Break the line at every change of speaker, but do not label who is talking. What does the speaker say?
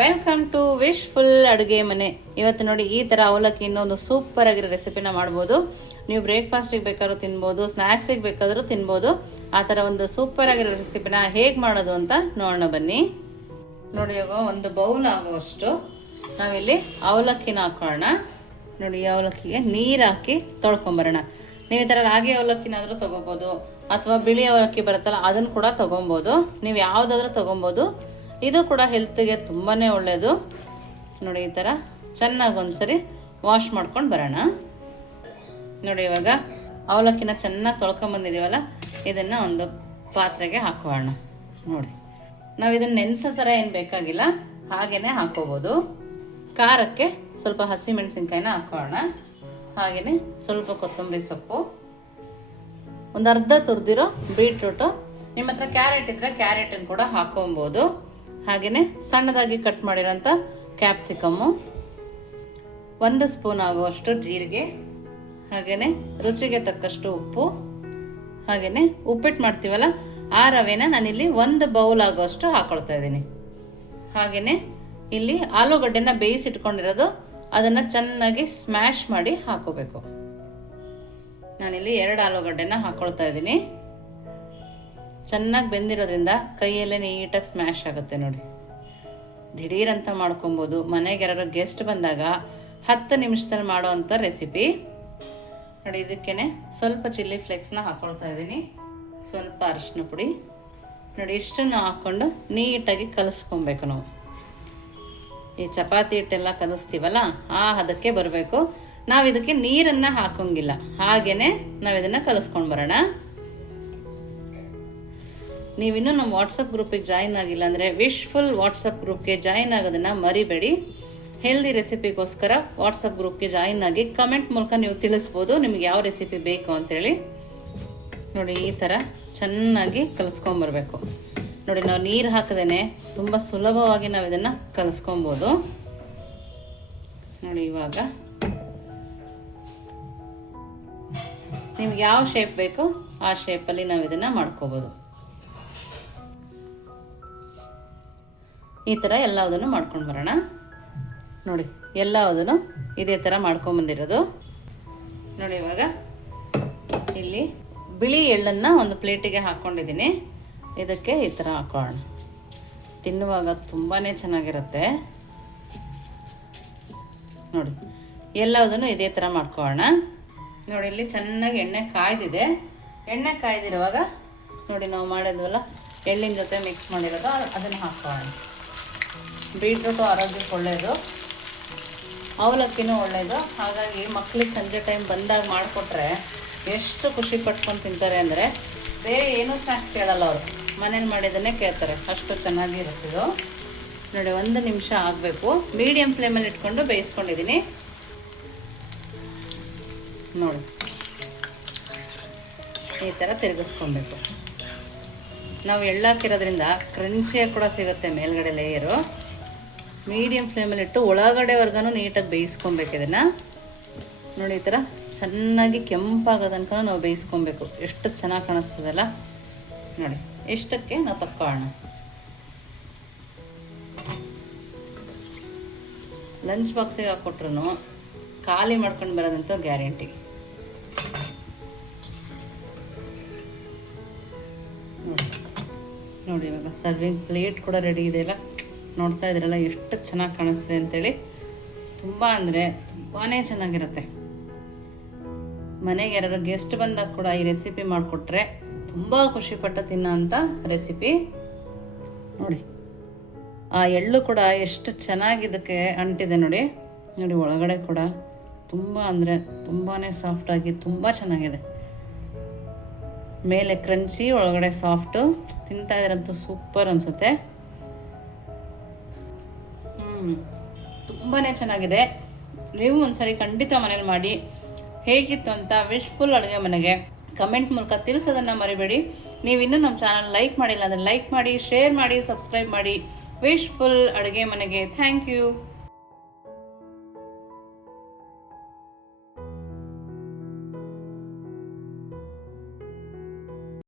Welcome to wish full ಅಡುಗೆ ಮನೆ. ಇವತ್ತು ನೋಡಿ ಈ ಥರ ಅವಲಕ್ಕಿ ಒಂದು ಸೂಪರ್ ಆಗಿರೋ ರೆಸಿಪಿನ ಮಾಡ್ಬೋದು. ನೀವು ಬ್ರೇಕ್ಫಾಸ್ಟಿಗೆ ಬೇಕಾದ್ರೂ ತಿನ್ಬೋದು ಸ್ನ್ಯಾಕ್ಸಿಗೆ ಬೇಕಾದರೂ ತಿನ್ಬೋದು. ಆ ಥರ ಒಂದು ಸೂಪರ್ ಆಗಿರೋ ರೆಸಿಪಿನ ಹೇಗೆ ಮಾಡೋದು ಅಂತ ನೋಡೋಣ ಬನ್ನಿ. ನೋಡಿ ಇವಾಗ ಒಂದು ಬೌಲ್ ಆಗುವಷ್ಟು ನಾವಿಲ್ಲಿ ಅವಲಕ್ಕಿನ ಹಾಕೋಣ ನೋಡಿ ಅವಲಕ್ಕಿಗೆ ನೀರು ಹಾಕಿ ತೊಳ್ಕೊಂಬರೋಣ. ನೀವು ಈ ಥರ ರಾಗಿ ಅವಲಕ್ಕಿನಾದರೂ ತೊಗೋಬೋದು, ಅಥವಾ ಬಿಳಿ ಅವಲಕ್ಕಿ ಬರುತ್ತಲ್ಲ ಅದನ್ನು ಕೂಡ ತೊಗೊಬೋದು. ನೀವು ಯಾವುದಾದ್ರೂ ತೊಗೊಬೋದು. ಇದು ಕೂಡ ಹೆಲ್ತ್ಗೆ ತುಂಬಾ ಒಳ್ಳೆಯದು ನೋಡಿ ಈ ಥರ ಚೆನ್ನಾಗಿ ಒಂದ್ಸರಿ ವಾಶ್ ಮಾಡ್ಕೊಂಡು ಬರೋಣ. ನೋಡಿ ಇವಾಗ ಅವಲಕ್ಕಿನ ಚೆನ್ನಾಗಿ ತೊಳ್ಕೊಂಬಂದಿದ್ದೀವಲ್ಲ ಇದನ್ನು ಒಂದು ಪಾತ್ರೆಗೆ ಹಾಕೋಣ. ನೋಡಿ, ನಾವು ಇದನ್ನು ನೆನೆಸೋ ಥರ ಏನು ಬೇಕಾಗಿಲ್ಲ ಹಾಗೆಯೇ ಹಾಕೋಬೋದು. ಖಾರಕ್ಕೆ ಸ್ವಲ್ಪ ಹಸಿಮೆಣಸಿನ್ಕಾಯಿನ ಹಾಕೋಣ. ಹಾಗೆಯೇ ಸ್ವಲ್ಪ ಕೊತ್ತಂಬರಿ ಸೊಪ್ಪು. ಒಂದು ಅರ್ಧ ತುರಿದಿರೋ ಬೀಟ್ರೂಟು. ನಿಮ್ಮ ಹತ್ರ ಕ್ಯಾರೆಟ್ ಇದ್ದರೆ ಕ್ಯಾರೆಟನ್ನು ಕೂಡ ಹಾಕೊಬೋದು. ಹಾಗೆಯೇ ಸಣ್ಣದಾಗಿ ಕಟ್ ಮಾಡಿರೋಂಥ ಕ್ಯಾಪ್ಸಿಕಮ್ಮು. ಒಂದು ಸ್ಪೂನ್ ಆಗುವಷ್ಟು ಜೀರಿಗೆ ಹಾಗೆಯೇ ರುಚಿಗೆ ತಕ್ಕಷ್ಟು ಉಪ್ಪು ಹಾಗೆಯೇ ಉಪ್ಪಿಟ್ಟು ಮಾಡ್ತೀವಲ್ಲ, ಆ ರವೆನ ನಾನಿಲ್ಲಿ ಒಂದು ಬೌಲ್ ಆಗುವಷ್ಟು ಹಾಕೊಳ್ತಾ ಇದ್ದೀನಿ. ಹಾಗೆಯೇ ಇಲ್ಲಿ ಆಲೂಗಡ್ಡೆನ ಬೇಯಿಸಿಟ್ಕೊಂಡಿರೋದು, ಅದನ್ನು ಚೆನ್ನಾಗಿ ಸ್ಮ್ಯಾಶ್ ಮಾಡಿ ಹಾಕೋಬೇಕು. ನಾನಿಲ್ಲಿ ಎರಡು ಆಲೂಗಡ್ಡೆನ ಹಾಕ್ಕೊಳ್ತಾ ಇದ್ದೀನಿ. ಚೆನ್ನಾಗಿ ಬೆಂದಿರೋದ್ರಿಂದ ಕೈಯಲ್ಲೇ ನೀಟಾಗಿ ಸ್ಮ್ಯಾಶ್ ಆಗುತ್ತೆ ನೋಡಿ. ದಿಢೀರಂತ ಮಾಡ್ಕೊಬೋದು. ಮನೆಗೆ ಯಾರು ಗೆಸ್ಟ್ ಬಂದಾಗ ಹತ್ತು ನಿಮಿಷದಲ್ಲಿ ಮಾಡೋವಂಥ ರೆಸಿಪಿ ನೋಡಿ ಇದಕ್ಕೇ ಸ್ವಲ್ಪ ಚಿಲ್ಲಿ ಫ್ಲೇಕ್ಸ್ನ ಹಾಕೊಳ್ತಾ ಇದ್ದೀನಿ. ಸ್ವಲ್ಪ ಅರಿಶಿನ ಪುಡಿ. ನೋಡಿ, ಇಷ್ಟನ್ನು ಹಾಕ್ಕೊಂಡು ನೀಟಾಗಿ ಕಲಿಸ್ಕೊಬೇಕು ನಾವು. ಈ ಚಪಾತಿ ಹಿಟ್ಟೆಲ್ಲ ಕಲಿಸ್ತೀವಲ್ಲ, ಆ ಹದಕ್ಕೆ ಬರಬೇಕು. ನಾವು ಇದಕ್ಕೆ ನೀರನ್ನು ಹಾಕೋಂಗಿಲ್ಲ. ಹಾಗೇ ನಾವು ಇದನ್ನು ಕಲಿಸ್ಕೊಂಡು ಬರೋಣ. ನೀವಿನ್ನೂ ನಮ್ಮ ವಾಟ್ಸಪ್ ಗ್ರೂಪಿಗೆ ಜಾಯಿನ್ ಆಗಿಲ್ಲ ಅಂದರೆ ವಿಶ್ಫುಲ್ ವಾಟ್ಸಪ್ ಗ್ರೂಪ್ಗೆ ಜಾಯಿನ್ ಆಗೋದನ್ನು ಮರಿಬೇಡಿ. ಹೆಲ್ದಿ ರೆಸಿಪಿಗೋಸ್ಕರ ವಾಟ್ಸಪ್ ಗ್ರೂಪ್ಗೆ ಜಾಯಿನ್ ಆಗಿ ಕಮೆಂಟ್ ಮೂಲಕ ನೀವು ತಿಳಿಸ್ಬೋದು ನಿಮ್ಗೆ ಯಾವ ರೆಸಿಪಿ ಬೇಕು ಅಂತೇಳಿ. ನೋಡಿ, ಈ ಥರ ಚೆನ್ನಾಗಿ ಕಲಿಸ್ಕೊಂಬರ್ಬೇಕು. ನೋಡಿ, ನಾವು ನೀರು ಹಾಕದೇನೆ ತುಂಬ ಸುಲಭವಾಗಿ ನಾವು ಇದನ್ನು ಕಲಿಸ್ಕೊಬೋದು. ನೋಡಿ, ಇವಾಗ. ನಿಮ್ಗೆ ಯಾವ ಶೇಪ್ ಬೇಕೋ ಆ ಶೇಪಲ್ಲಿ ನಾವು ಇದನ್ನು ಮಾಡ್ಕೋಬೋದು. ಈ ಥರ ಎಲ್ಲದನ್ನು ಮಾಡ್ಕೊಂಡು ಬರೋಣ. ನೋಡಿ, ಎಲ್ಲದನ್ನು ಇದೇ ಥರ ಮಾಡ್ಕೊಂಬಂದಿರೋದು ನೋಡಿ ಇವಾಗ ಇಲ್ಲಿ ಬಿಳಿ ಎಳ್ಳನ್ನು ಒಂದು ಪ್ಲೇಟಿಗೆ ಹಾಕ್ಕೊಂಡಿದ್ದೀನಿ ಇದಕ್ಕೆ ಈ ಥರ ಹಾಕೋಣ. ತಿನ್ನುವಾಗ ತುಂಬಾ ಚೆನ್ನಾಗಿರುತ್ತೆ. ನೋಡಿ, ಎಲ್ಲದನ್ನು ಇದೇ ಥರ ಮಾಡ್ಕೊಳ್ಳೋಣ. ನೋಡಿ, ಇಲ್ಲಿ ಚೆನ್ನಾಗಿ ಎಣ್ಣೆ ಕಾಯ್ದಿದೆ. ಎಣ್ಣೆ ಕಾಯ್ದಿರುವಾಗ, ನೋಡಿ ನಾವು ಮಾಡಿದ್ವಲ್ಲ, ಎಳ್ಳಿನ ಜೊತೆ ಮಿಕ್ಸ್ ಮಾಡಿರೋದು, ಅದನ್ನು ಹಾಕೋಣ ಬೀಟ್ರೂಟು ಆರೋಗ್ಯಕ್ಕೆ ಒಳ್ಳೆಯದು ಅವಲಕ್ಕಿನೂ ಒಳ್ಳೆಯದು ಹಾಗಾಗಿ ಮಕ್ಳಿಗೆ ಸಂಜೆ ಟೈಮ್ ಬಂದಾಗ ಮಾಡಿಕೊಟ್ರೆ ಎಷ್ಟು ಖುಷಿ ಪಟ್ಕೊಂಡು ತಿಂತಾರೆ ಅಂದರೆ ಬೇರೆ ಏನೂ ಸ್ನ್ಯಾಕ್ಸ್ ಕೇಳಲ್ಲ ಅವರು. ಮನೇಲಿ ಮಾಡಿದ್ದನ್ನೇ ಕೇಳ್ತಾರೆ. ಅಷ್ಟು ಚೆನ್ನಾಗಿರುತ್ತೆ ಇದು. ನೋಡಿ, ಒಂದು ನಿಮಿಷ ಆಗಬೇಕು. ಮೀಡಿಯಮ್ ಫ್ಲೇಮಲ್ಲಿ ಇಟ್ಕೊಂಡು ಬೇಯಿಸ್ಕೊಂಡಿದ್ದೀನಿ. ನೋಡಿ. ಈ ಥರ ತಿರುಗಿಸ್ಕೊಬೇಕು. ನಾವು ಎಳ್ಳಾಕಿರೋದ್ರಿಂದ ಕ್ರಂಚಿಯಾಗಿ ಕೂಡ ಸಿಗುತ್ತೆ ಮೇಲ್ಗಡೆ ಲೇಯರು ಮೀಡಿಯಮ್ ಫ್ಲೇಮಲ್ಲಿ ಇಟ್ಟು ಒಳಗಡೆವರೆಗೂ ನೀಟಾಗಿ ಬೇಯಿಸ್ಕೊಬೇಕು ಇದನ್ನು. ನೋಡಿ ಈ ಥರ ಚೆನ್ನಾಗಿ ಕೆಂಪಾಗೋ ತನಕ ನಾವು ಬೇಯಿಸ್ಕೊಬೇಕು. ಎಷ್ಟು ಚೆನ್ನಾಗಿ ಕಾಣಿಸ್ತದಲ್ಲ. ನೋಡಿ, ಇಷ್ಟಕ್ಕೆ ನಾವು ತಕ್ಕೊಳ್ಳೋಣ. ಲಂಚ್ ಬಾಕ್ಸಿಗೆ ಹಾಕ್ಕೊಟ್ರು ಖಾಲಿ ಮಾಡ್ಕೊಂಡು ಬರೋದಂತೂ ಗ್ಯಾರಂಟಿ. ನೋಡಿ ಇವಾಗ ಸರ್ವಿಂಗ್ ಪ್ಲೇಟ್ ಕೂಡ ರೆಡಿ ಇದೆಯಲ್ಲ ನೋಡ್ತಾ ಇದ್ರಲ್ಲ, ಎಷ್ಟು ಚೆನ್ನಾಗಿ ಕಾಣಿಸ್ತಿದೆ ಅಂತೇಳಿ. ತುಂಬ ಅಂದರೆ ತುಂಬಾ ಚೆನ್ನಾಗಿರುತ್ತೆ. ಮನೆಗೆ ಯಾರು ಗೆಸ್ಟ್ ಬಂದಾಗ ಕೂಡ ಈ ರೆಸಿಪಿ ಮಾಡಿಕೊಟ್ರೆ ತುಂಬ ಖುಷಿಪಟ್ಟು ತಿನ್ನೋಂಥ ರೆಸಿಪಿ ನೋಡಿ, ಆ ಎಳ್ಳು ಕೂಡ ಎಷ್ಟು ಚೆನ್ನಾಗಿ ಇದಕ್ಕೆ ಅಂಟಿದೆ ನೋಡಿ. ನೋಡಿ, ಒಳಗಡೆ ಕೂಡ ತುಂಬ ಅಂದರೆ ತುಂಬಾ ಸಾಫ್ಟಾಗಿ ತುಂಬ ಚೆನ್ನಾಗಿದೆ. ಮೇಲೆ ಕ್ರಂಚಿ ಒಳಗಡೆ ಸಾಫ್ಟು ತಿಂತಾ ಇದ್ರಂತೂ ಸೂಪರ್ ಅನಿಸುತ್ತೆ. ತುಂಬಾ ಚೆನ್ನಾಗಿದೆ. ನೀವು ಒಂದ್ಸರಿ ಖಂಡಿತ ಮನೇಲಿ ಮಾಡಿ. ಹೇಗಿತ್ತು ಅಂತ ವಿಶ್ಫುಲ್ ಅಡುಗೆ ಮನೆಗೆ. ಕಮೆಂಟ್ ಮೂಲಕ ತಿಳಿಸೋದನ್ನು ಮರಿಬೇಡಿ. ನೀವು ಇನ್ನೂ ನಮ್ಮ ಚಾನಲ್ ಲೈಕ್ ಮಾಡಿಲ್ಲ ಅಂದರೆ ಲೈಕ್ ಮಾಡಿ ಶೇರ್ ಮಾಡಿ ಸಬ್ಸ್ಕ್ರೈಬ್ ಮಾಡಿ. ವಿಶ್ಫುಲ್ ಅಡುಗೆ ಮನೆಗೆ. Thank you